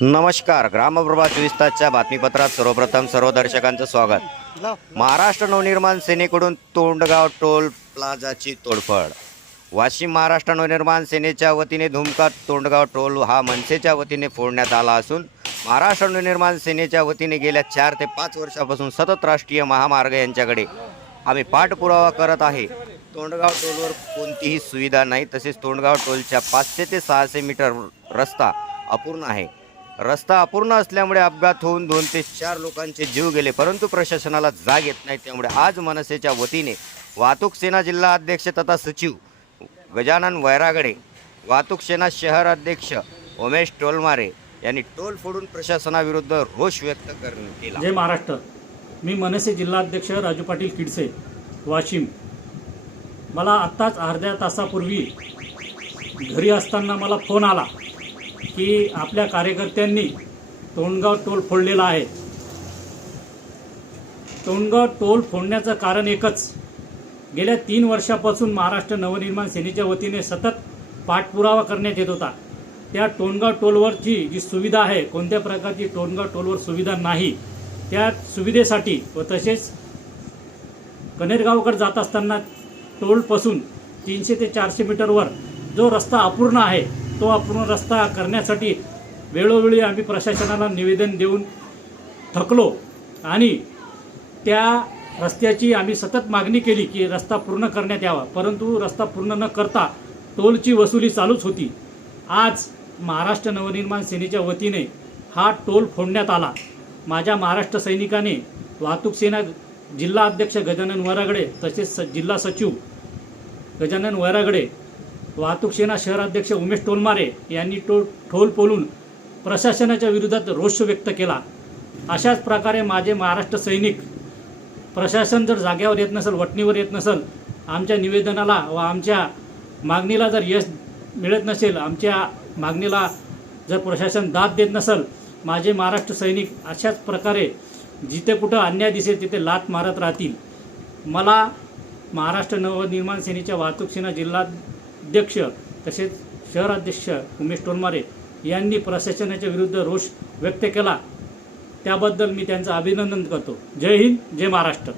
नमस्कार ग्रामप्रभा चोवीस तासच्या बातमीपत्रात सर्वप्रथम सर्व दर्शकांचं स्वागत. महाराष्ट्र नवनिर्माण सेनेकडून तोंडगाव टोल प्लाझाची तोडफड. वाशिम महाराष्ट्र नवनिर्माण सेनेच्या वतीने धुमका तोंडगाव टोल हा मनसेच्या वतीने फोडण्यात आला असून महाराष्ट्र नवनिर्माण सेनेच्या वतीने गेल्या चार ते पाच वर्षापासून सतत राष्ट्रीय महामार्ग यांच्याकडे आम्ही पाठपुरावा करत आहे. तोंडगाव टोलवर कोणतीही सुविधा नाही तसेच तोंडगाव टोलच्या पाचशे ते सहाशे मीटर रस्ता अपूर्ण आहे. रस्ता अपूर्ण असल्यामुळे अपघात होऊन दोन ते चार लोकांचे जीव गेले परंतु प्रशासनाला जाग येत नाही त्यामुळे आज मनसेच्या वतीने वाहतूक सेना जिल्हा अध्यक्ष तथा सचिव गजानन वैरागडे वाहतूक सेना शहर अध्यक्ष उमेश टोलमारे यांनी टोल फोडून प्रशासनाविरुद्ध रोष व्यक्त केला. जय महाराष्ट्र. मी मनसे जिल्हाध्यक्ष राजू पाटील किडसे वाशिम. मला आत्ताच अर्ध्या तासापूर्वी घरी असताना मला फोन आला. की आपल्या कार्यकर्त्यांनी तोंडगाव टोल फोडलेला आहे. तोंडगाव टोल फोडण्याचं कारण एकच. गेल्या तीन वर्षापासून महाराष्ट्र नवनिर्माण सेनेच्या वतीने सतत पाठपुरावा करण्यात येत होता. त्या टोणगाव टोलवरची जी सुविधा आहे कोणत्या प्रकारची टोणगाव टोलवर सुविधा नाही त्या सुविधेसाठी व तसेच कनेरगावकडे जात असताना टोलपासून तीनशे ते चारशे मीटरवर जो रस्ता अपूर्ण आहे तो अपूर्ण रस्ता करण्यासाठी वेळोवेळी आम्ही प्रशासनाला निवेदन देऊन थकलो आणि त्या रस्त्याची आम्ही सतत मागणी केली की रस्ता पूर्ण करण्यात यावा. परंतु रस्ता पूर्ण न करता टोलची वसुली चालूच होती. आज महाराष्ट्र नवनिर्माण सेनेच्या वतीने हा टोल फोडण्यात आला. माझ्या महाराष्ट्र सैनिकाने वाहतूक सेना जिल्हा अध्यक्ष गजानन वरागडे तसेच स जिल्हा सचिव गजानन वरागडे वाहतूक सेना शहराध्यक्ष उमेश टोलमारे यांनी टो ठोल पोलून प्रशासनाच्या विरोधात रोष व्यक्त केला. अशाच प्रकारे माझे महाराष्ट्र सैनिक प्रशासन जर जाग्यावर येत नसेल वटणीवर येत नसेल आमच्या निवेदनाला व आमच्या मागणीला जर यश मिळत नसेल आमच्या मागणीला जर प्रशासन दाद देत नसेल माझे महाराष्ट्र सैनिक अशाच प्रकारे जिथे कुठं अन्याय दिसेल तिथे लात मारत राहतील. मला महाराष्ट्र नवनिर्माण सेनेच्या वाहतूक सेना अध्यक्ष तसेच शहराध्यक्ष उमेश टोलमारे यांनी प्रशासनाच्या विरुद्ध रोष व्यक्त केला. त्याबद्दल मी त्यांचं अभिनंदन करतो. जय हिंद जय महाराष्ट्र.